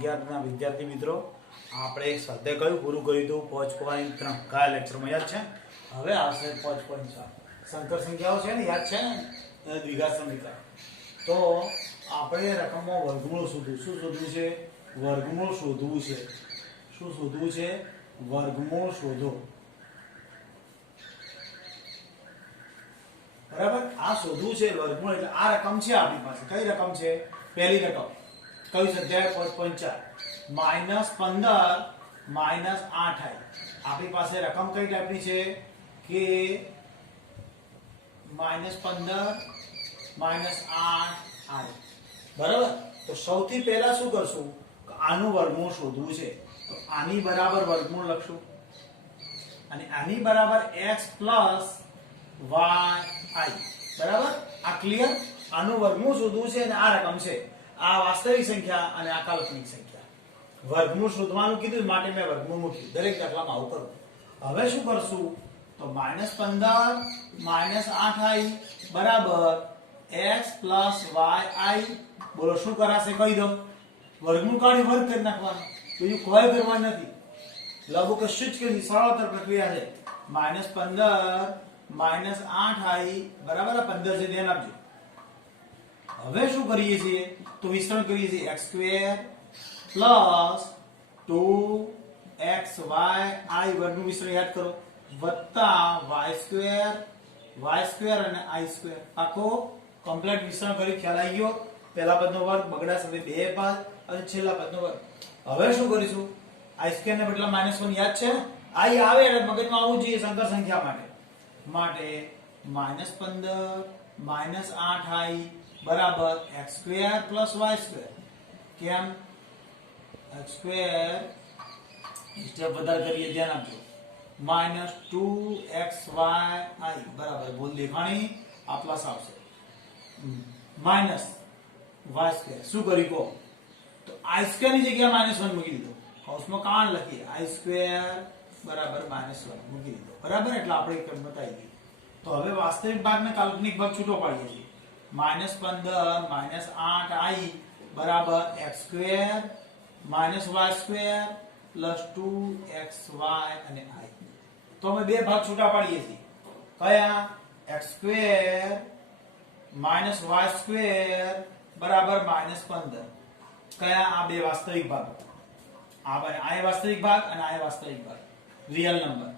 11 વિદ્યાર્થી મિત્રો આપણે એક સ્વાધ્યાય કયું પૂરું કર્યું હતું 5.3 કયા લેક્ચરમાં યાદ છે? હવે આવશે 5.4 સંકર સંખ્યાઓ છે ને, યાદ છે ને, દ્વિઘાત સમીકરણ. તો આપણે રકમમાં વર્ગમૂળ શોધવું. શું શોધવું છે? વર્ગમૂળ શોધવું છે. શું શોધવું છે? વર્ગમૂળ શોધો. બરાબર, આ શોધવું છે વર્ગમૂળ. એટલે આ રકમ છે આપણી પાસે. કઈ રકમ છે? પહેલી રકમ કઈ સ્વાધ્યાય 5.4 -15 -8 આવી. આપણી પાસે રકમ કઈ ટાઈપની છે કે -15 -8 આવી. બરાબર, તો સૌથી પહેલા શું કરશું? આનું વર્ગમૂળ શોધવું છે. તો આની બરાબર વર્ગમૂળ લખશું અને આની બરાબર x y i. બરાબર, આ ક્લિયર? આનું વર્ગમૂળ શોધવું છે અને આ રકમ છે. આ વાસ્તવિક સંખ્યા અને આ કાલ્પનિક સંખ્યા. વર્ગમૂળ શોધવાનું કીધું માટે મેં વર્ગમૂળ મૂક્યું. દરેક દાખલામાં આવું કરું. હવે શું કરશું? તો -15 -8i બરાબર x y i. બોલો શું કરાશે? કહી દો. વર્ગમૂળ કાઢી વર્ગ કરી નાખવાનું. બીજું કોઈ કરવાનું નથી. લઘુ કશું જ કરી સરળતર પ્રક્રિયા છે. -15 -8i બરાબર 15 છે, ધ્યાન આપજો. હવે શું કરીએ છીએ? તો વિસ્તરણ કરીએ છીએ. x² + 2xy વર્ગનું વિસ્તરણ યાદ કરો વત્તા y² અને i². આખો કમ્પ્લીટ વિસ્તરણ કરી ખ્યાલ આવી ગયો. પહેલા પદનો વર્ગ બગડા સાથે બે પદ અને છેલ્લા પદનો વર્ગ. હવે શું કરીશું? i² ને બદલા -1 યાદ છે ને? i આવે એટલે મગજમાં આવવું જોઈએ સંકર સંખ્યા માટે. -15 -8i બરાબર x² + y². કેમ? x² સ્ટેપ વધારે કરીએ, ધ્યાન આપજો. -2xyi બરાબર બોલ દેખાણી આ પ્લસ આવશે. Minus y². શું કરી કહો? તો i² ની જગ્યાએ -1 મૂકી દીધો. કૌંસમાં કાણ લખીએ. i² બરાબર -1 મૂકી દીધો. બરાબર, એટલે આપણે એક બતાવી દીધું. તો હવે વાસ્તવિક ભાગ ને કાલ્પનિક ભાગ છૂટો પાડીએ છીએ. -15 -8i બરાબર x² -y² + 2xy અને i. તો અમે બે ભાગ છૂટા પાડીએ છીએ. કયા? x² -y² બરાબર -15. કયા? આ બે વાસ્તવિક ભાગ. આ વાસ્તવિક ભાગ અને આ વાસ્તવિક ભાગ, રિયલ નંબર.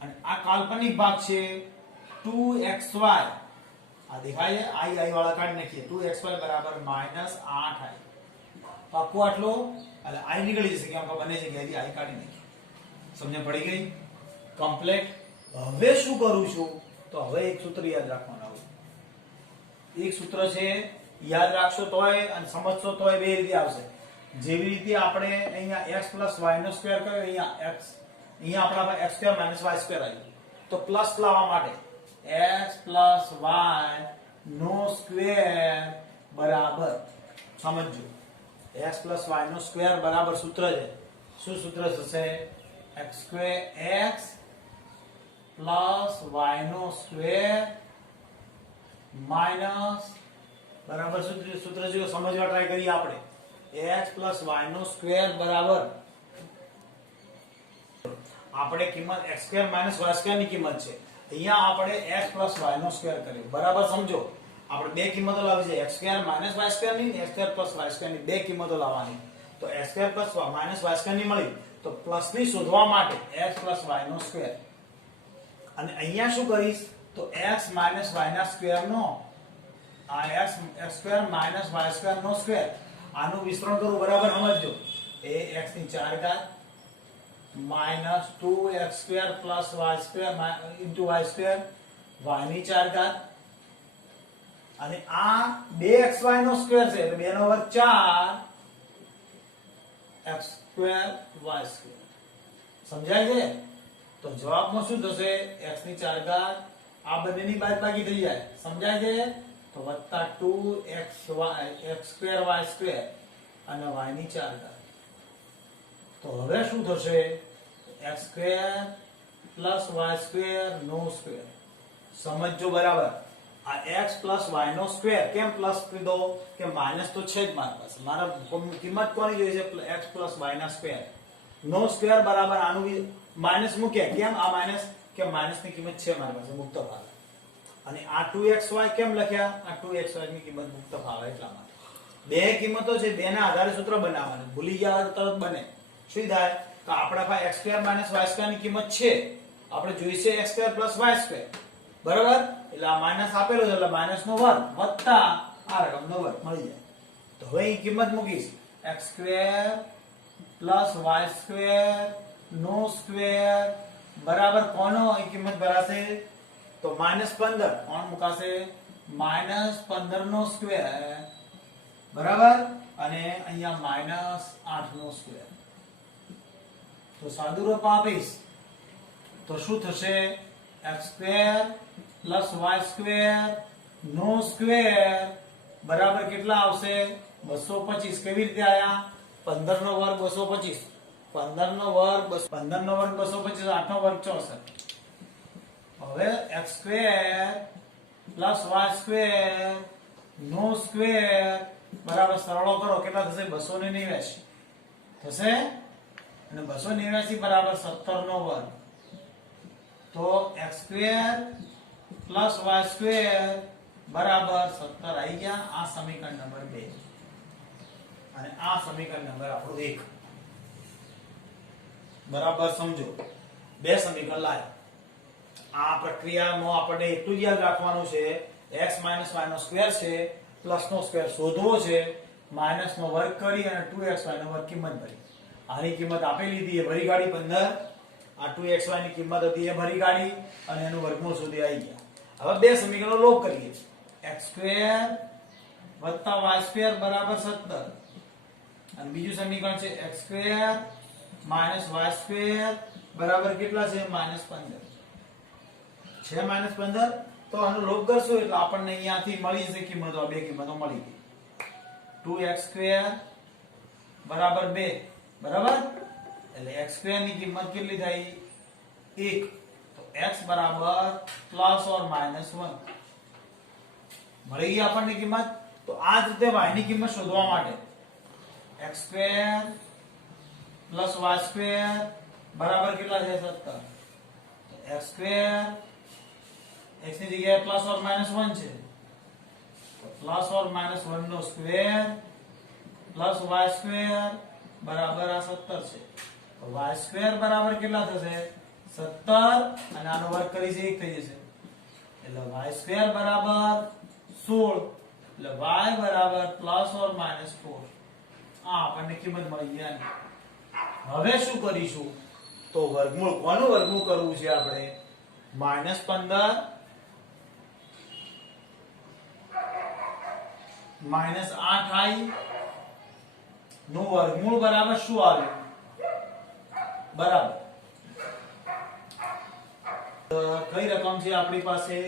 અને આ કાલ્પનિક ભાગ છે 2xy. આ દેખાય છે? i વાળા કાઢી નાખીએ. 2xy બરાબર -8i. પાક્કો આટલો? એટલે i નીકળી જશે કેમ કે બંને જગ્યાએથી i કાઢી નાખીએ. સમજણ પડી ગઈ? કમ્પ્લીટ. હવે શું કરું છું? તો હવે એક સૂત્ર યાદ રાખવાનું. એક સૂત્ર છે, યાદ રાખશો તોય અને સમજશો તોય બે રીતે આવશે. જેવી રીતે આપણે અહીંયા x + y નો સ્ક્વેર કર્યો, અહીંયા આપણા x² - y² આવ્યું. તો પ્લસ લાવવા માટે x + y નો સ્ક્વેર બરાબર, સમજો, x + y નો સ્ક્વેર બરાબર સૂત્ર છે. શું સૂત્ર થશે? x² x + y નો સ્ક્વેર માઈનસ બરાબર સૂત્ર જો સમજવા ટ્રાય કરીએ આપણે. x + y નો સ્ક્વેર બરાબર આપણે કિંમત x² - y² ની કિંમત છે. અહીંયા આપણે x + y નો સ્ક્વેર કર્યો. બરાબર સમજો. આપણે બે કિંમતો લાવવી છે, x² - y² ની અને x² + y² ની બે કિંમતો લાવવાની. તો x² + y² ની મળી તો પ્લસ ની શોધવા માટે x + y નો સ્ક્વેર. અને અહીંયા શું કરીશ? તો x - y ના સ્ક્વેર નો આ x² - y² નો સ્ક્વેર. આનું વિસ્તરણ કરું. બરાબર સમજો. એ x ની 4 ઘાત -2x² + y² y² y ની 4 ઘાત. અને આ 2xy નો સ્ક્વેર છે એટલે 2 નો વર્ગ 4 x² y². સમજાય છે? તો જવાબમાં શું થશે? x ની 4 ઘાત આ બંનેની બાદબાકી થઈ જાય. સમજાય છે? તો વત્તા 2xy x² y² અને y ની 4 ઘાત. તો હવે શું થશે? x² + y² નો સ્ક્વેર. સમજો બરાબર. આ x પ્લસ y નો સ્ક્વેર કેમ પ્લસ કીધો કે માઇનસ તો છે જ મારી પાસે મારા કિંમત કોની જોઈએ છે x પ્લસ y ના સ્ક્વેર નો સ્ક્વેર બરાબર આનું માઇનસ મૂક્યા કેમ આ માઇનસ કે માઇનસ ની કિંમત છે મારી પાસે મુક્ત ભાગ અને આ 2xy કેમ લખ્યા આ 2xy ની કિંમત મુક્ત ભાગ એટલા માટે બે કિંમતો છે બેના આધારે સૂત્ર બનાવવાનું ભૂલી ગયા તો તરત બને શું થાય તો આપણા પાસે x2 y2 ની કિંમત છે આપણે જોઈશે x2 y2 બરાબર એટલે આ માઈનસ આપેલો છે એટલે માઈનસ નો વર્ગ વત્તા આ રકમનો વર્ગ મળી જાય તો હવે અહીં કિંમત મૂકીશ x2 y2 નો સ્ક્વેર બરાબર કોનો અહીં કિંમત ભરાશે તો -15 કોણ મુકાશે -15 નો સ્ક્વેર બરાબર અને અહીંયા -8 નો સ્ક્વેર તો સાદું રૂપ આપીશ તો શું થશે x2 y2 નો સ્ક્વેર બરાબર કેટલા આવશે 225 કેવી રીતે આયા 15 નો વર્ગ 225 15 નો વર્ગ 225 8 નો વર્ગ 64 હવે x2 y2 નો સ્ક્વેર બરાબર સરળો કરો કેટલા થશે 289 થશે અને 289 બરાબર 17 નો વર્ગ તો x2 y2 બરાબર 17 આવી ગયા આ સમીકરણ નંબર 2 અને આ સમીકરણ નંબર આપણો 1 બરાબર સમજો બે સમીકરણ લાયા આ પ્રક્રિયામાં આપણે એટલું જ યાદ રાખવાનું છે x y નો સ્ક્વેર છે પ્લસ નો સ્ક્વેર શોધવો છે માઈનસ નો વર્ગ કરી અને 2xy નો વર્ગ કિંમત ભરી આની કિંમત આપેલી હતી એ ભરી ગાડી 15 આ 2xy ની કિંમત હતી એ ભરી ગાડી અને એનું વર્ગમૂળ સુધી આવી ગયા હવે બે સમીકરણો લોપ કરીએ x2 y2 બરાબર 17 અને બીજું સમીકરણ છે x2 y2 બરાબર કેટલા છે -15 છે -15 તો આનો લોપ કરશો એટલે આપણને અહીંયાથી મળી જશે કિંમતો બે કિંમતો મળી ગઈ 2x2 બરાબર 2 બરાબર એટલે x2 ની કિંમત કેટલી થઈ 1 તો x બરાબર પ્લસ ઓર માઈનસ 1 મળી ગઈ આપણને કિંમત તો આ જ રીતે y ની કિંમત શોધવા માટે x2 y2 બરાબર કેટલા છે 17 તો x2 x ની જગ્યાએ પ્લસ ઓર માઈનસ 1 છે તો પ્લસ ઓર માઈનસ 1 નો સ્ક્વેર પ્લસ y2 બરાબર આ 17 છે તો y2 બરાબર કેટલા થશે 17 અને આનો વર્ગ કરી છે 1 થઈ જશે એટલે y2 બરાબર 16 એટલે y બરાબર પ્લસ ઓર માઈનસ 4 આ આપણને કિંમત મળી ગઈ હવે શું કરીશું તો વર્ગમૂળ કોનું વર્ગમૂળ કરવું છે આપણે -15 -8i નું વર્ગમૂળ બરાબર શું આવ્યું બરાબર તો કઈ રકમ છે આપણી પાસે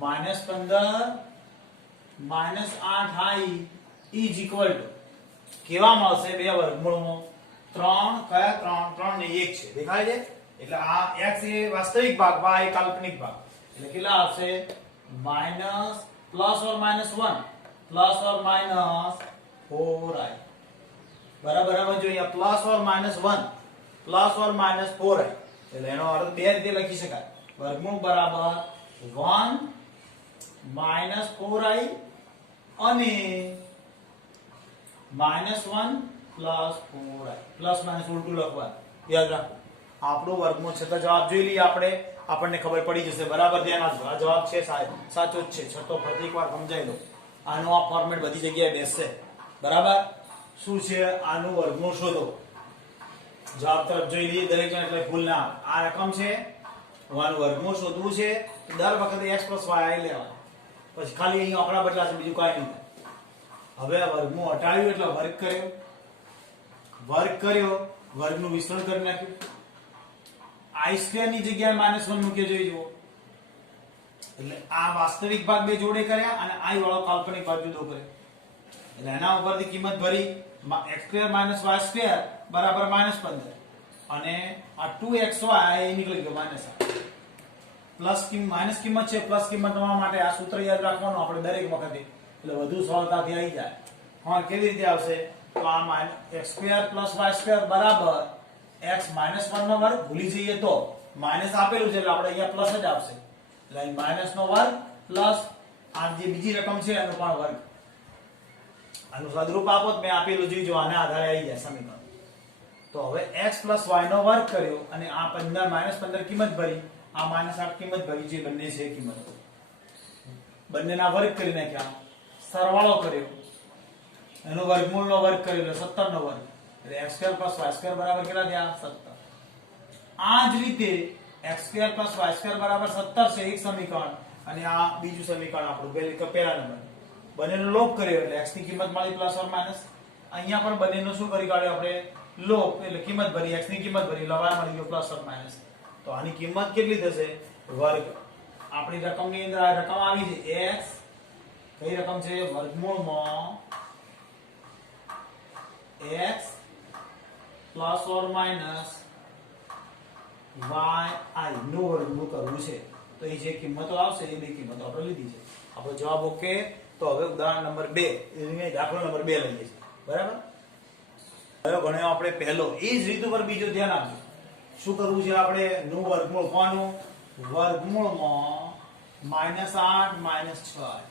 -15 -8i ઇઝ ઇક્વલ ટુ કેવા મળશે બે વર્ગમૂળનો 3 કયા 3 ને 1 છે દેખાય છે એટલે આ x એ વાસ્તવિક ભાગ y કાલ્પનિક ભાગ એટલે કેટલા આવશે minus plus or minus 1 plus or minus 4i બરાબર હવે જો અહીંયા plus or minus 1 plus or minus 4i એટલે એનો અર્થ બે રીતે લખી શકાય વર્ગમૂળ બરાબર 1 માઈનસ 4i અને -1 પ્લસ 4i પ્લસ માઈનસ ઉલટું લખવાનું યાદ રાખો આપણો વર્ગમૂળ છે તો જવાબ જોઈ લઈએ આપણને ખબર પડી જશે બરાબર ધ્યાન આપજો આ જવાબ છે સાહેબ સાચો જ છે છઠ્ઠો ફરી એકવાર સમજાઈ લો આનો આ ફોર્મેટ બધી જગ્યાએ બેસશે બરાબર શું છે આનું વર્ગમૂળ શોધો જવાબ તરફ જોઈ લઈએ દરેક જણ એટલે ભૂલ ના આ રકમ છે આનું વર્ગમૂળ શોધવું છે દર વખતે x y લેવા પછી ખાલી અહીં આંકડા બદલાશે બીજું કાંઈ નહીં હવે આ વર્ગમૂળ હટાવ્યું એટલે વર્ગ કર્યો વર્ગનું વિસ્તરણ કરી નાખ્યું i2 ની જગ્યાએ -1 મૂકી જોઈ જુઓ એટલે આ વાસ્તવિક ભાગ બે જોડે કર્યા અને i વાળો કાલ્પનિક ભાગ જુદો કર્યો એટલે એના ઉપરથી કિંમત ભરી x2 y2 બરાબર -15 અને આ 2xy નીકળી ગયો -8 પ્લસ માઇનસ કિંમત છે, પ્લસ કિંમત તમારા માટે આ સૂત્ર યાદ રાખવાનું આપણે દરેક વખતે, એટલે વધુ સરળતાથી આવી જાય. હા, કેવી રીતે આવશે? તો આ x² + y² બરાબર x - 1 નો વર્ગ. ભૂલી જઈએ તો માઇનસ આપેલું છે એટલે આપણે અહીંયા પ્લસ જ આવશે, એટલે અહીં માઇનસ નો વર્ગ પ્લસ આ જે બીજી રકમ છે એનો પણ વર્ગ. આનું સદરૂપ આપો તો મેં આપેલું જોઈજો, આના આધારે આવી જાય સમીકરણ. તો હવે x + y નો વર્ગ કર્યો અને આ 15 -15 કિંમત ભરી, આ -8 કિંમત ભરી, જે બંને છે કિંમત, બંનેના વર્ગ કરી નાખ્યા, સરવાળો કર્યો, એનો વર્ગમૂળનો વર્ગ કર્યો એટલે 17 નો વર્ગ, એટલે x² + y² બરાબર કેટલા થયા? 17. આ જ રીતે x² + y² બરાબર 17 છે એક સમીકરણ, અને આ બીજું સમીકરણ આપણું પહેલા નંબર. બંનેનો લોપ કર્યો એટલે x ની કિંમત મળી પ્લસ ઓર માઈનસ. અહીંયા પણ બંનેનો શું કરી કાઢ્યો આપણે? લોપ, એટલે કિંમત ભરી, x ની કિંમત ભરી, એટલે y મળી ગયો પ્લસ ઓર માઈનસ. તો આની કિંમત કેટલી થશે? વર્ગ. આપણી રકમની અંદર આ રકમ આવી છે x, કઈ રકમ છે? વર્ગમૂળમાં x plus or minus y નો વર્ગમૂળ કરવું છે. તો એ જે કિંમતો આવશે એ બે કિંમતો આપણે લીધી છે. આપણો જવાબ ઓકે. તો હવે ઉદાહરણ નંબર 2, એટલે દાખલો નંબર 2 લઈએ છીએ. બરાબર? હવે ગણ્યો આપણે પહેલો, એ જ રીત ઉપર બીજો ધ્યાન આપજો. શું કરવું છે આપણે? નું વર્ગમૂળ. કોનું? વર્ગમૂળમાં -8 - 6.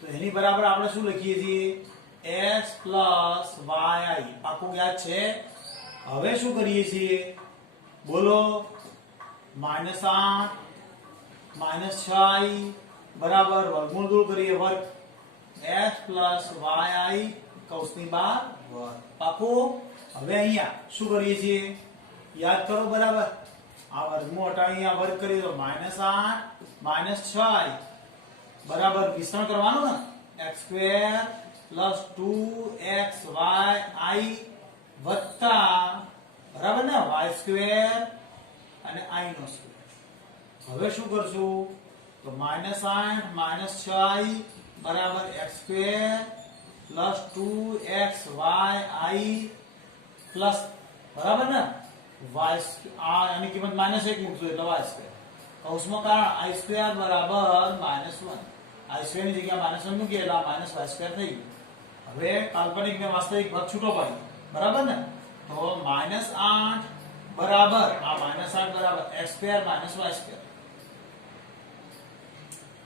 તો એની બરાબર આપણે શું લખીએ છીએ? x + y. પાકું યાદ છે? હવે શું કરીએ છીએ? બોલો. -8 - 6 બરાબર વર્ગમૂળ દૂર કરીએ, વર્ગ x + y કૌંસની બહાર વર્ગ. પાકું? હવે અહીંયા શું કરીએ છીએ? યાદ કરો બરાબર. આ વર્ગમૂળ હટાવી અહીંયા વર્ગ કરીએ તો -8 - 6 બરાબર વિસ્તરણ કરવાનું ને, x² + 2xy વત્તા, બરાબર ને, y² અને i નો સ્ક્વેર. હવે શું કરશું? તો -8 - 6 બરાબર x² + 2xy પ્લસ, બરાબર ને, આની કિંમત -1 મૂકશું એટલે y². કૌંસમાં કારણ i² બરાબર -1. i² ની જગ્યાએ -1 મૂકીએ એટલે આ -y² થઈ ગયું. હવે કાલ્પનિક ને વાસ્તવિક ભાગ છૂટો પાડી, બરાબર ને? તો -8 બરાબર આ -8 બરાબર x² - y².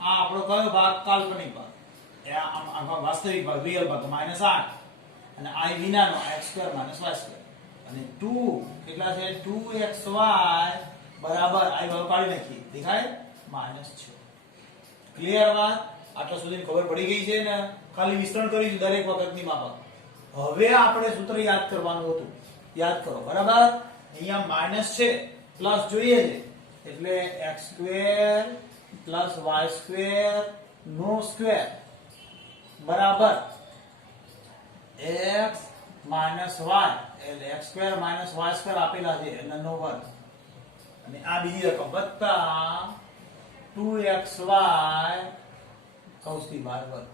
આ આપણો કયો ભાગ? કાલ્પનિક ભાગ. આ વાસ્તવિક ભાગ, રિયલ ભાગ -8 અને i વિનાનો x² - y². અને 2 કેટલા છે? 2xy બરાબર i વાળો કાઢી નાખીએ, દેખાય? -6. ક્લિયર વાત? આટલા સુધી ખબર પડી ગઈ છે ને? ખાલી વિસ્તરણ કરીશું દરેક વખતની માફક. હવે આપણે સૂત્ર યાદ કરવાનું હતું, યાદ કરો. બરાબર? અહીંયા માઈનસ છે, પ્લસ જોઈએ છે, એટલે x² + y² નો સ્ક્વેર બરાબર x - y, એટલે x² - y² આપેલા છે એનો વર્ગ, અને આ બીજી રકમ વત્તા 2xy કૌંસની બહાર વર્ગ.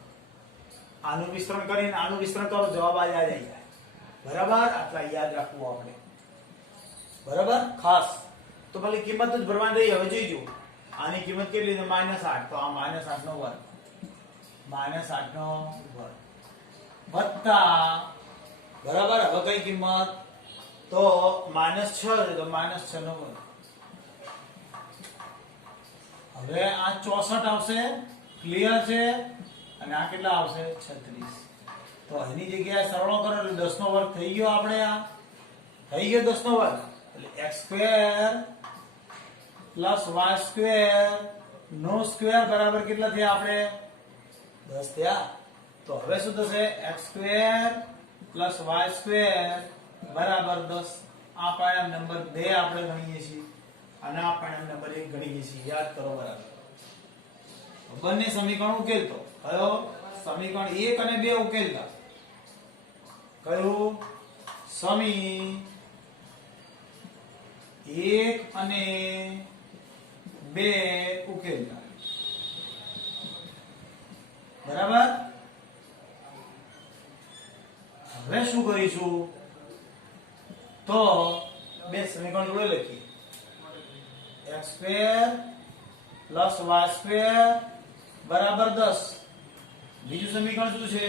આનું વિસ્તરણ કરીને આનું વિસ્તરણ કરો, જવાબ આ યાદ આવી જાય. બરાબર? આટલા યાદ રાખવું આપણે. બરાબર? ખાસ તો ભલે કિંમત જ ભરવાની રહી. હવે જોઈજો આની કિંમત કેટલી છે? -8. તો આ -8 નો વર્ગ, -8 નો વર્ગ વત્તા, બરાબર, હવે કઈ કિંમત? તો -6 છે તો -6 નો વર્ગ. હવે આ 64 આવશે. ક્લિયર છે? અને આ કેટલા આવશે? 36. તો એની જગ્યાએ સરવાળો કરો એટલે 10 નો વર્ગ થઈ ગયો. આપણે આ થઈ ગયો 10 નો વર્ગ, એટલે x² + y² નો સ્ક્વેર બરાબર કેટલા થયા? આપણે 10 થયા. તો હવે શું થશે? x² + y² બરાબર 10. આ પરિણામ નંબર 2 આપણે ગણીએ છીએ અને આ પરિણામ નંબર 1 ગણીએ છીએ. યાદ કરો બરાબર. બંને સમીકરણ ઉકેલતો કયો? સમીકરણ 1 અને 2 ઉકેલતા કયું? સમી 1 અને 2 ઉકેલતા. બરાબર? હવે શું કરીશું? તો બે સમીકરણ જોડે લખીએ. x² પ્લસ વાય સ્ક્વેર બરાબર 10. બીજું સમીકરણ શું છે?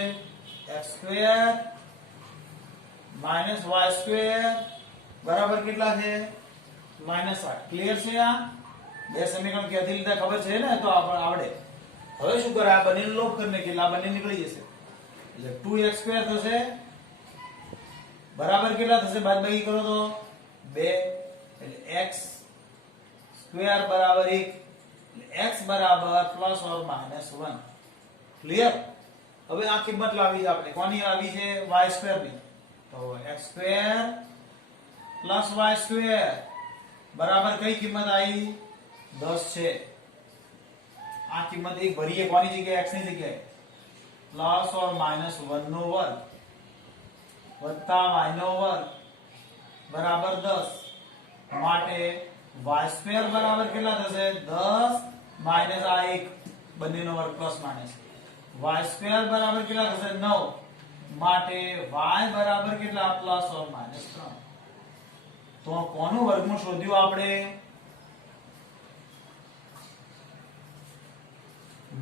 x square minus y square બરાબર કેટલા છે? -8. ક્લિયર છે? આ બે સમીકરણ ક્યાંથી લીધા ખબર છે ને? તો આવડે. હવે શું કરે? આ બંનેને લોપ કરીને કે આ બંને નીકળી જશે એટલે 2x સ્ક્વેર થશે બરાબર કેટલા થશે? બાદબાકી કરો તો 2 એટલે x સ્ક્વેર બરાબર 1 એટલે x બરાબર પ્લસ ઓર માઇનસ 1. ક્લિયર? હવે આ કિંમત લાવી છે આપણે. કોની લાવી છે? y સ્ક્વેર ની. તો x square plus y square બરાબર કઈ કિંમત આવી? 10 છે. આ કિંમત એક ભરીએ કોની જગ્યાએ? x ની જગ્યાએ. પ્લસ ઓર માઇનસ 1 નો વર્ગ વત્તા y નો વર્ગ બરાબર 10. માટે y સ્ક્વેર બરાબર કેટલા થશે? 10 માઇનસ આ એક બંનેનો વર્ગ પ્લસ માઇનસ. y સ્ક્વેર બરાબર કેટલા થશે? 9. માટે y બરાબર કેટલા? Plus or minus 3. તો કોનું વર્ગમૂળ શોધ્યું આપણે?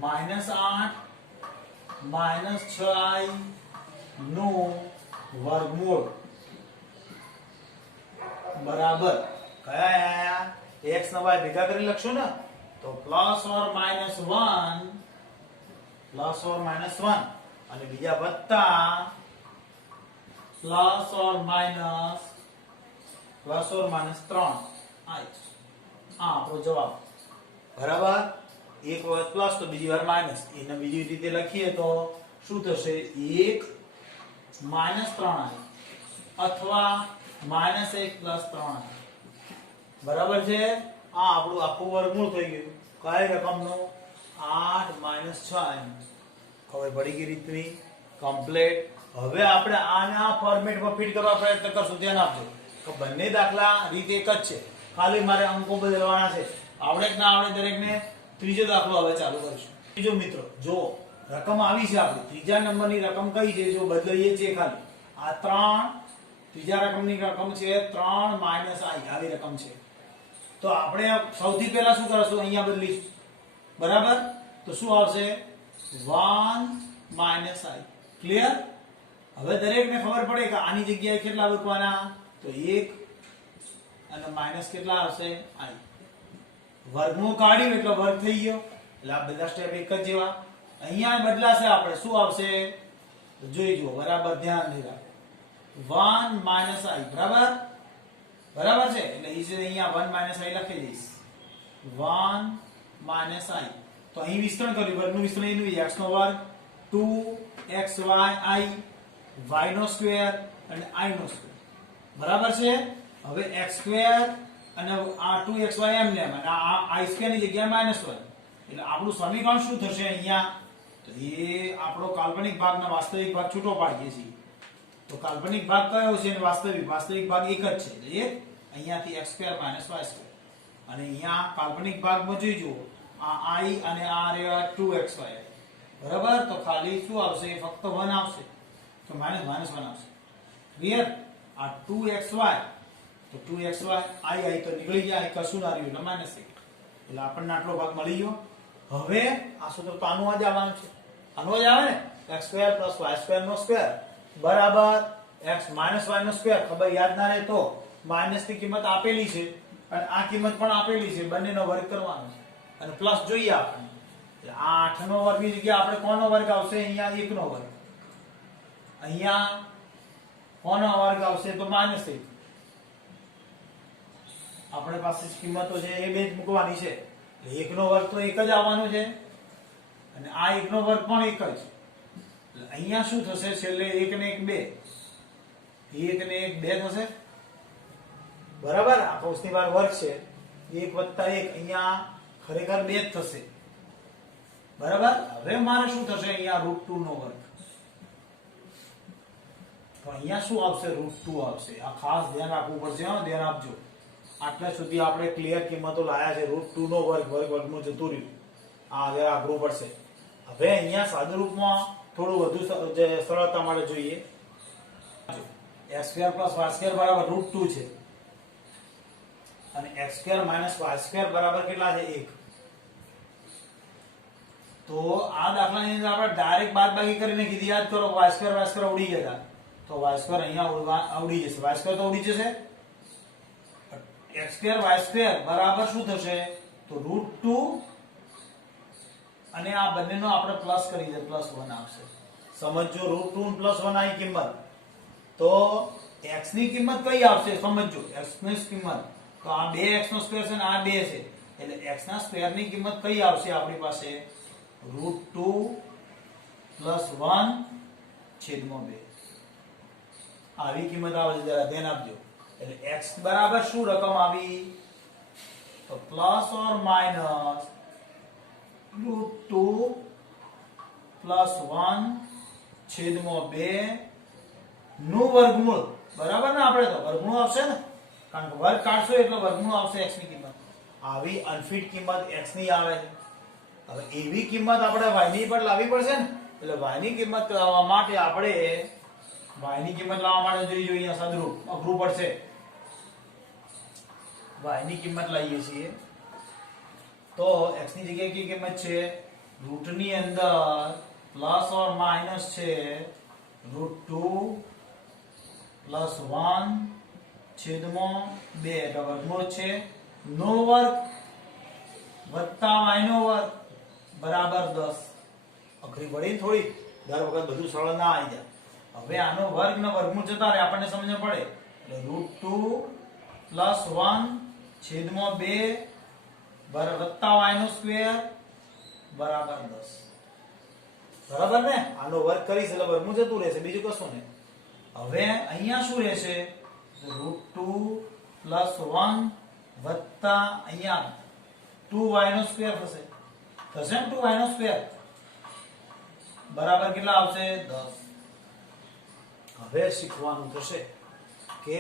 -8 -6i નું વર્ગમૂળ બરાબર કયા આયા? x ને y ભેગા કરી લખશું ને તો પ્લસ ઓર માઇનસ 1 અને બીજા વત્તા પ્લસ ઓર માઇનસ 3 આ આપણો જવાબ. બરાબર? એક વખત પ્લસ તો બીજી વાર માઇનસ. એને બીજી રીતે લખીએ તો શું થશે? 1 -3i અથવા -1 + 3i. બરાબર છે? આ આપણું આખું વર્ગમૂળ થઈ ગયું. કઈ રકમનું? 8 - 6i. ખબર પડી ગઈ રીતની કમ્પ્લીટ. હવે આપણે આને આ ફોર્મેટમાં ફિટ કરવા પ્રયત્ન કરશું. ધ્યાન આપજો કે બંને દાખલા રીત એક જ છે, ખાલી મારે અંકો બદલવાના છે. આવડે કે ના આવડે દરેકને. ત્રીજો દાખલો હવે ચાલુ કરીશું. ત્રીજો મિત્રો જો રકમ આવી છે આપણી ત્રીજા નંબરની રકમ કઈ છે? જો બદલીએ છે ખાલી આ 3 ત્રીજા રકમની રકમ છે 3 - i આવી રકમ છે. તો આપણે સૌથી પહેલા શું કરશું? અહીંયા બદલીશું. બરાબર? તો શું આવશે? 1 - i. ક્લિયર? હવે દરેકને ખબર પડે કે આની જગ્યાએ કેટલા મૂકવાના? તો 1 અને માઈનસ કેટલા આવશે? i. વર્ગમૂળ કાઢ્યું એટલે વર્ગ થઈ ગયો. એટલે આ બધા સ્ટેપ એક જ જેવા. અહીંયા બદલાશે આપણે. શું આવશે? જોઈ જુઓ. બરાબર ધ્યાન દેજો. 1 - i. બરાબર છે? એટલે ઈ છે અહીંયા 1 - i લખી દઈશ. 1 - i. તો અહીં વિસ્તરણ કર્યું. વર્ગનું વિસ્તરણ એનું x નો વર્ગ 2xy i y નો સ્ક્વેર અને i નો સ્ક્વેર. બરાબર છે? હવે x સ્ક્વેર અને આ 2xy એમ લેમ અને આ i સ્ક્વેર ની જગ્યાએ -1. એટલે આપણું સમીકરણ શું થશે અહીંયા? તો એ આપણો કાલ્પનિક ભાગનો વાસ્તવિક ભાગ છૂટો પાડીએ છીએ. તો કાલ્પનિક ભાગ કયો છે અને વાસ્તવિક ભાગ એક જ છે. એટલે અહીંયાથી x સ્ક્વેર - y સ્ક્વેર. અને અહીંયા કાલ્પનિક ભાગમાં જોઈ જુઓ આ i અને આ રહ્યા 2xy. બરાબર? તો ખાલી શું આવશે? ફક્ત 1 આવશે. તો -1 આવશે. ક્લિયર? આ 2xy તો 2xy i તો નીકળી જાય. કશું ના રહ્યું એટલે -1. એટલે આપણને આટલો ભાગ મળી ગયો. હવે આ સૂત્ર તો આનું જ આવવાનું છે. આનું જ આવે ને? x સ્ક્વેર + y સ્ક્વેર નો સ્ક્વેર બરાબર x - y નો સ્ક્વેર. ખબર યાદ ના રહે તો માઈનસ ની કિંમત આપેલી છે અને આ કિંમત પણ આપેલી છે. બંનેનો વર્ગ કરવાનો છે અને પ્લસ જોઈએ આપણે. એટલે આ 8 નો વર્ગ ની જગ્યાએ આપણે કોનો વર્ગ આવશે? અહીંયા 1 નો વર્ગ. અહીંયા કોનો વર્ગ આવશે? તો -1. આપણે પાસે કિંમતો છે એ બે જ મૂકવાની છે. એટલે 1 નો વર્ગ તો એક જ આવવાનો છે અને આ 1 નો વર્ગ પણ એક જ. એટલે અહીંયા શું થશે? છેલ્લે 1 ને 1 2. 1 ને 1 2 થશે. બરાબર? આ કૌંસની બહાર વર્ગ છે. 1 + 1 અહીંયા ખરેખર 2 જ થશે. બરાબર? હવે મારે શું થશે? અહીંયા √2 નો વર્ગ. તો અહીંયા શું આવશે? √2 આવશે. આ ખાસ ધ્યાન રાખવું પડશે. ધ્યાન આપજો. આટલા સુધી આપણે ક્લિયર કિંમતો લાયા છે. √2 નો વર્ગમૂળ જતું રહ્યું. આ હવે આઘરું પડશે. હવે અહીંયા સાદું રૂપમાં થોડું વધુ સરળતા માટે જોઈએ. x સ્ક્વેર + y સ્ક્વેર બરાબર √2 છે અને x સ્ક્વેર - y સ્ક્વેર બરાબર કેટલા છે? 1. તો આ દાખલાની અંદર આપણે ડાયરેક્ટ બાદબાકી કરીને કીધી, યાદ કરો y2 ઉડી ગયા હતા, તો y2 અહીંયા ઉડી જશે, y2 તો ઉડી જશે, x2 y2 બરાબર શું થશે, તો √2 અને આ બંનેનો આપણે પ્લસ કરી દે, +1 આવશે. સમજો √2 અને +1 આવી કિંમત, તો x ની કિંમત કઈ આવશે, સમજો x ની કિંમત, તો આ 2x નો સ્ક્વેર છે ને આ 2 છે, એટલે x ના સ્ક્વેર ની કિંમત કઈ આવશે આપણી પાસે, √2 + 1/2 આવી કિંમત આવે છે, જરા ધ્યાન આપજો. એટલે x બરાબર શું રકમ આવી, તો ±√2 + 1/2 નું વર્ગમૂળ, બરાબર ને, આપણે તો વર્ગમૂળ આવશે ને, કારણ કે વર્ગ કાઢશો એટલે વર્ગમૂળ આવશે x ની કિંમત. આવી અનફિટ કિંમત x ની આવે છે. હવે એવી કિંમત આપણે y ની પર લાવવી પડશે ને, એટલે y ની કિંમત લાવવા માટે આપણે જોઈએ અહીંયા સાદરૂપ અઘરું પડશે. y ની કિંમત લઈએ છીએ, તો x ની જગ્યાએ કઈ કિંમત છે, રૂટ ની અંદર પ્લસ ઓર માઈનસ છે √2 + 1/2 એટલે વર્ગમૂળ છે નો વર્ગ વત્તા y નો વર્ગ બરાબર 10. અઘરી પડી થોડી, દર વખત બધું સરળ ના આવી જાય. હવે આનો વર્ગ ને વર્ગમૂળ જતા રહે, આપણને સમજ પડે, એટલે √2 + 1/2 વત્તા y નો સ્ક્વેર બરાબર 10. બરાબર ને, આનો વર્ગ કરીશ એટલે વર્ગમૂળ જતું રહેશે, બીજું કશું નહીં. હવે અહીંયા શું રહેશે, √2 + 1 વત્તા અહીંયા 2y નો સ્ક્વેર થશે ને, 2y નો સ્ક્વેર બરાબર કેટલા આવશે, 10. હવે શીખવાનું થશે કે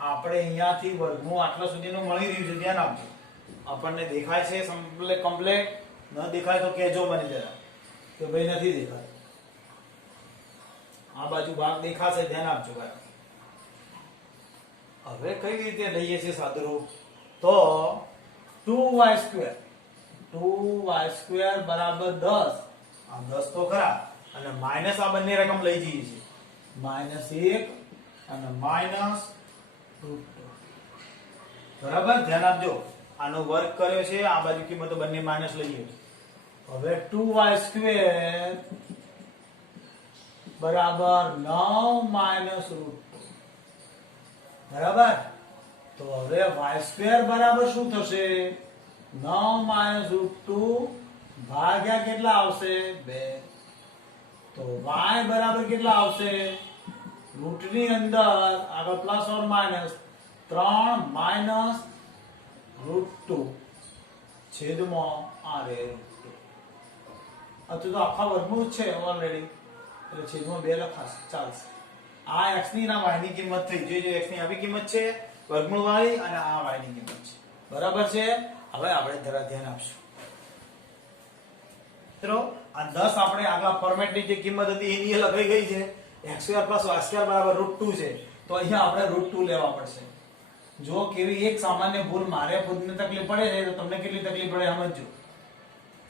આપણે અહીંયાથી વર્ગમૂળ આટલા સુધીનું મળી રહ્યું છે, ધ્યાન આપજો. આપણને દેખાય છે કમ્પ્લીટ, ન દેખાય તો કહેજો મને જરા કે ભાઈ નથી દેખાય. આ બાજુ ભાગ દેખાશે, ધ્યાન આપજો ભાઈ. હવે કઈ રીતે લઈએ છીએ સાદુરૂપ, તો 2y² બરાબર 10, આ 10 તો ખરા, અને માઇનસ આ બંને રકમ લઈ જઈએ છીએ, -1 અને -√2. બરાબર, ધ્યાન આપજો. આનો વર્ગ કર્યો છે, આ બાજુ કિંમતો બંને માઇનસ લઈએ. હવે 2y² બરાબર 9 - √2. બરાબર, તો હવે y² બરાબર શું થશે, 9 - √2 ભાગ્યા કેટલા આવશે, 2. તો y બરાબર કેટલા આવશે, રૂટ ની અંદર આગળ પ્લસ ઓર માઇનસ 3 - √2 છેદમાં r તો આખા વર્ગમૂળ છે ઓલરેડી, એટલે છેદમાં 2 લખાશે, ચાલશે. આ x ની ના y ની કિંમત થઈ, જે x ની આવી કિંમત છે વર્ગમૂળ વાળી, અને આ y ની કિંમત છે. બરાબર છે. હવે આપણે જરા ધ્યાન આપશું મિત્રો. આ 10 આપણે આગલા ફોર્મેટની જે કિંમત હતી એની લખાઈ ગઈ છે, x² + y² બરાબર √2 છે, તો અહીંયા આપણે √2 લેવા પડશે. જો કેવી એક સામાન્ય ભૂલ મારે ખુદને તકલીફ પડે છે, તો તમને કેટલી તકલીફ પડે સમજજો.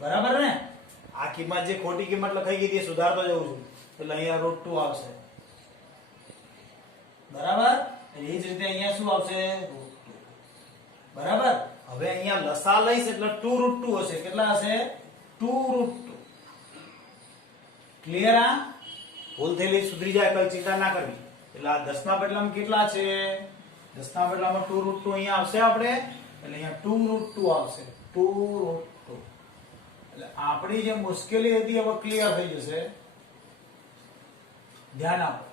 બરાબર ને, આ કિંમત જે ખોટી કિંમત લખાઈ ગઈ હતી સુધારતો જઉં છું, એટલે અહીંયા √2 આવશે. બરાબર, એ જ રીતે અહીંયા શું આવશે, √2. બરાબર, હવે અહીંયા લસા લઈશ એટલે 2√2 હશે. કેટલા હશે, 2√2. ક્લિયર? આ ભૂલ થયેલી સુધરી જાય, કઈ ચિંતા ના કરવી. એટલે આ 10 ના બદલામાં કેટલા છે, 10 ના બદલામાં 2√2 અહીંયા આવશે આપણે, એટલે અહીંયા 2√2 આવશે, 2√2. એટલે આપણી જે મુશ્કેલી હતી હવે ક્લિયર થઈ જશે. ધ્યાન આપો,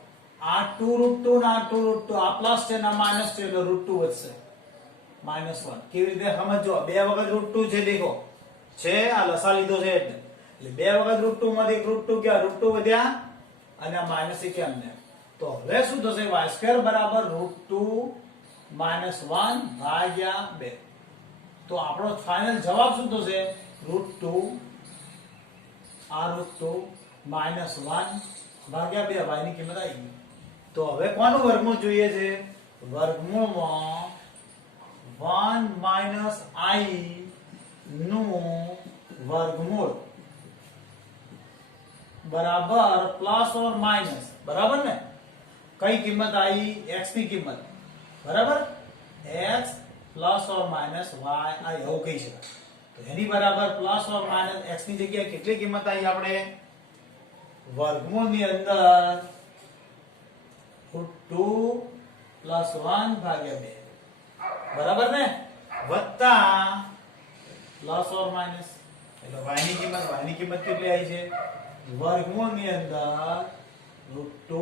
આ 2√2 ના 2√2, આ પ્લસ છે ના માઇનસ છે, એટલે √2 વધશે, -1. કેવી રીતે સમજો, બે વખત √2 છે, દેખો છે, આ લસા લીધો છે એટલે 2 વખત √2 માંથી √2 ગયા, √2 વધ્યા, અને આ -1 કેમ ને. તો હવે શું થશે, y² બરાબર √2 - 1/2. તો આપણો ફાઇનલ જવાબ શું થશે, √2 આ √2 -1/2. y ની કિંમત આવી ગઈ. તો હવે કોનું વર્ગમૂળ જોઈએ છે, વર્ગમૂળમાં 1 - i નું વર્ગમૂળ બરાબર પ્લસ ઓર માઇનસ, બરાબર ને? કઈ કિંમત આવી? x ની કિંમત, બરાબર? x plus or minus y આ એવું કહી શકાય. તો એની બરાબર પ્લસ ઓર માઇનસ x ની જગ્યાએ કેટલી કિંમત આવી? આપણે વર્ગમૂળની અંદર √2 પ્લસ 1 ભાગ્યા 2, બરાબર ને? વત્તા પ્લસ ઓર માઇનસ એટલે y ની કિંમત કેટલી આવી છે? વર્ગમૂળની અંદર √2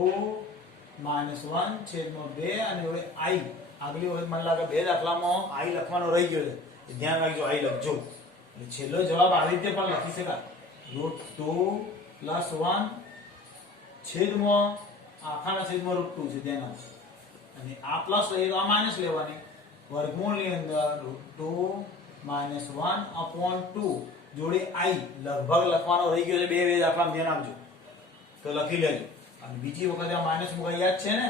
માઇનસ 1 છેદમાં 2 અને હવે i આગલી વખત મને લાગે બે દાખલામાં i લખવાનો રહી ગયો છે, ધ્યાન રાખજો, i લખજો એટલે છેલ્લો જવાબ આવી રીતે પણ લખી શકાય. √2 પ્લસ 1 છેદમાં આખાના છેદમાં √2 છે, ધ્યાન આપજો. અને આ પ્લસ લઈએ તો આ માઇનસ લેવાની. વર્ગમૂળની અંદર √2 માઇનસ 1 અપોન 2 જોડે i લગભગ લખવાનો રહી ગયો છે બે દાખલામાં, ધ્યાન આપજો તો લખી લેજો. અને બીજી વખત આ માઇનસ મુકાઈ યાદ છે ને?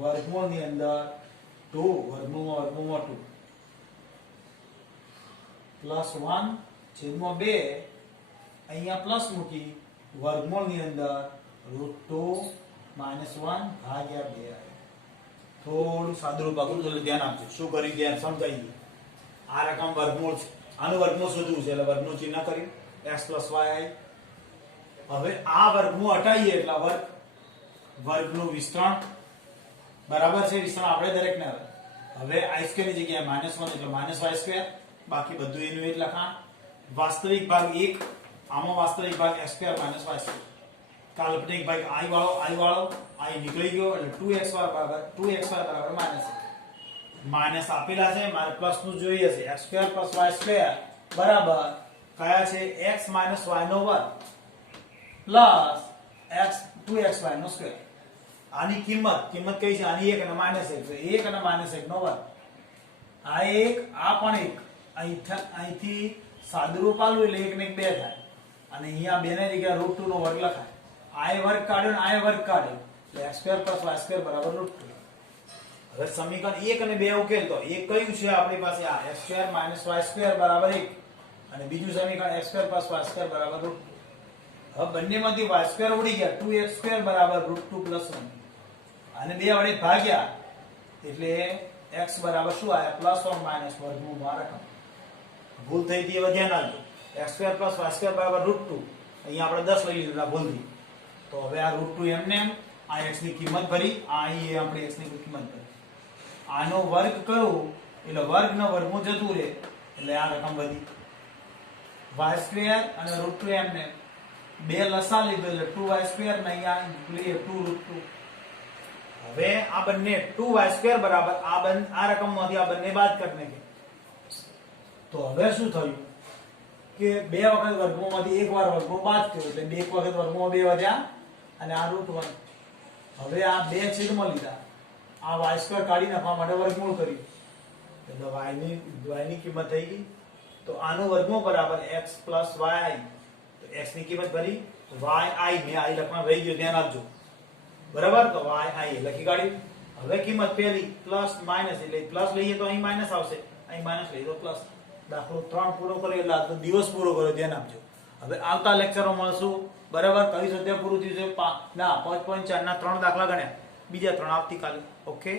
વર્ગમૂળની અંદર 2 વર્ગમૂળમાં 2 પ્લસ 1 છેદમાં 2 અહીંયા પ્લસ મૂકી વર્ગમૂળની અંદર √2 માઇનસ 1 ભાગ્યા 2. થોડું સાદુરૂપ આપું એટલે ધ્યાન આપજો. શું કર્યું ધ્યાન સમજાઈ ગયું. આ રકમ વર્ગમૂળ છે, આનું વર્ગમૂળ શોધવું છે એટલે વર્ગનું ચિહ્ન કર્યું x + y i. હવે આ વર્ગમૂળ હટાવીએ એટલે વર્ગનું વિસ્તરણ, બરાબર છે? વિસ્તરણ આપણે દરેકને હવે i² ની જગ્યાએ -1 એટલે -y², બાકી બધું એનું એ જ લખાણ. વાસ્તવિક ભાગ 1, આમાં વાસ્તવિક ભાગ x² - y². કાલ્પનિક ભાગ i વાળો i નીકળી ગયો એટલે 2xy બરાબર -1. માઇનસ આપેલા છે, મારે પ્લસ નું જોઈએ છે. x² + y² બરાબર કયા છે? x - y² plus x 2xy નો સ્ક્વેર. આની કિંમત કઈ છે? આની 1 અને -1 તો 1 અને -1 નો વર્ગ. આ 1 આ પણ 1 અહીંથી સાદુરૂપ આલું એટલે 1 ને 1 2 થાય અને અહીંયા 2 ની જગ્યાએ √2 નો વર્ગ લખાય. આ વર્ગ કાઢ્યો ને આ વર્ગ કાઢ્યો એટલે x² + y² બરાબર √2. હવે સમીકરણ 1 અને 2 ઉકેલ તો એક કયું છે આપણી પાસે? આ x² - y² બરાબર 1 અને બીજું સમીકરણ x² + y² બરાબર √2. હવે બંનેમાંથી y² ઉડી ગયા, 2x² બરાબર √2 + 1 અને 2 વડે ભાગ્યા એટલે x બરાબર શું આયા? પ્લસ ઓર માઇનસ વર્ગમૂળમાં રકમ. ભૂલ થઈ હતી, હવે ધ્યાન આપજો. x² + y² બરાબર √2, અહીંયા આપણે 10 લઈ લીધા ભૂલ થઈ. તો હવે આ √2 એમને એમ, આ x ની કિંમત ભરી, આ અહીં આપણે x ની કિંમત ભરી. આનો વર્ગ કરું એટલે વર્ગનો વર્ગમૂળ જતું રહે એટલે આ રકમ વધી. y² અને √2 એમને બે લસા લીધો એટલે 2y² ને અહીંયા લઈએ 2√2. હવે આ બંને 2y² બરાબર આ રકમમાંથી આ બંને બાદ કરી નાખે તો હવે શું થયું કે બે વખત વર્ગમૂળમાંથી એક વાર વર્ગમૂળ બાદ થયો એટલે બે વખત વર્ગમૂળ 2 વધ્યા અને આ √1. હવે આ બે છેદમાં લીધા, આ y² કાઢી નાખવા માટે વર્ગમૂળ કર્યું એટલે y ની કિંમત થઈ ગઈ. તો આનું વર્ગમૂળ બરાબર x + y. તો x ની કિંમત ભરી, y i મે i લખવાનું રહી ગયું, ધ્યાન આપજો, બરાબર? તો y i લખી કાઢ્યું. હવે કિંમત પહેલી પ્લસ માઇનસ એટલે પ્લસ લઈએ તો અહીં માઇનસ આવશે, અહીં માઇનસ લઈએ તો પ્લસ. દાખલો 3 પૂરો કર્યો એટલે આજનો દિવસ પૂરો કર્યો, ધ્યાન આપજો. હવે આવતા લેક્ચરમાં મળશું, બરાબર? કઈ સત્ય પૂરું થયું છે? ના 5.4 ના 3 દાખલા ગણ્યા, બીજા 3 આવતીકાલે. ઓકે.